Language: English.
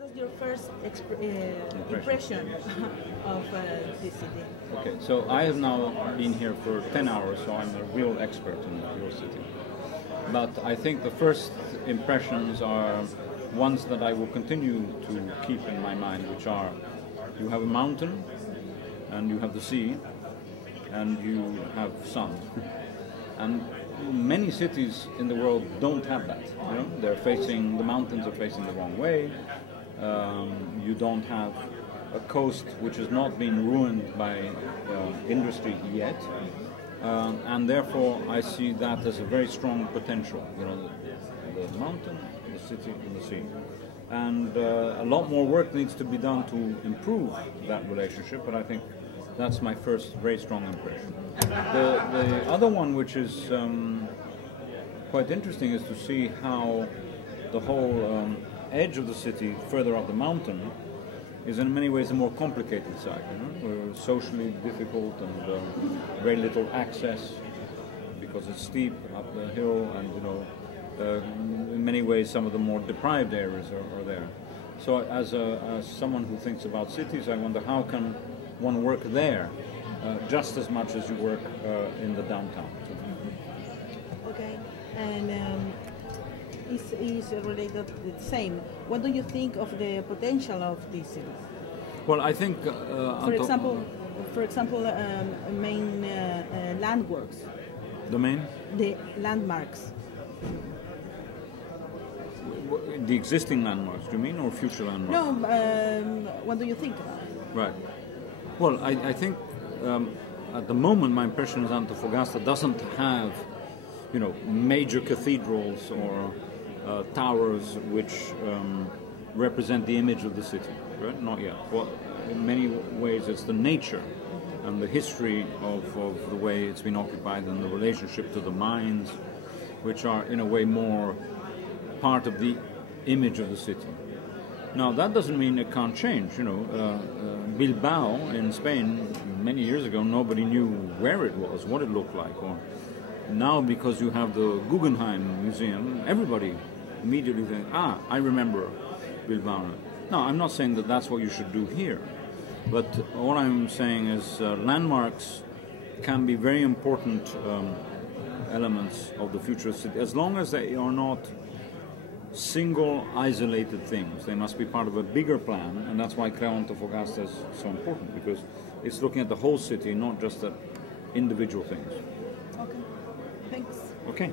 What is your first impression of this city? Okay, so I have now been here for 10 hours, so I'm a real expert in your city. But I think the first impressions are ones that I will continue to keep in my mind, which are: you have a mountain, and you have the sea, and you have sun. And many cities in the world don't have that. You know, the mountains are facing the wrong way. You don't have a coast which has not been ruined by industry yet, and therefore I see that as a very strong potential. You know, the mountain, the city, and the sea. And a lot more work needs to be done to improve that relationship, but I think that's my first very strong impression. The other one, which is quite interesting, is to see how the whole edge of the city, further up the mountain, is in many ways a more complicated side. You know? We're socially difficult and very little access because it's steep up the hill, and you know, in many ways some of the more deprived areas are there. So as someone who thinks about cities, I wonder how can one work there just as much as you work in the downtown. Okay, and is related the same. What do you think of the potential of these cities? Well, I think, for example, main landmarks. The main? The landmarks. The existing landmarks, do you mean, or future landmarks? No, what do you think about it? Right. Well, I think at the moment my impression is Antofagasta doesn't have, you know, major cathedrals or towers which represent the image of the city, right? Not yet. Well, in many ways it's the nature and the history of the way it's been occupied and the relationship to the mines, which are in a way more part of the image of the city. Now that doesn't mean it can't change. You know, Bilbao in Spain many years ago, nobody knew where it was, what it looked like. Or now, because you have the Guggenheim Museum, everybody immediately thinks, I remember Bilbao. Now, I'm not saying that that's what you should do here, but all I'm saying is landmarks can be very important elements of the future city, as long as they are not single isolated things. They must be part of a bigger plan, and that's why Creo Antofagasta is so important, because it's looking at the whole city, not just at individual things. Okay, thanks. Okay.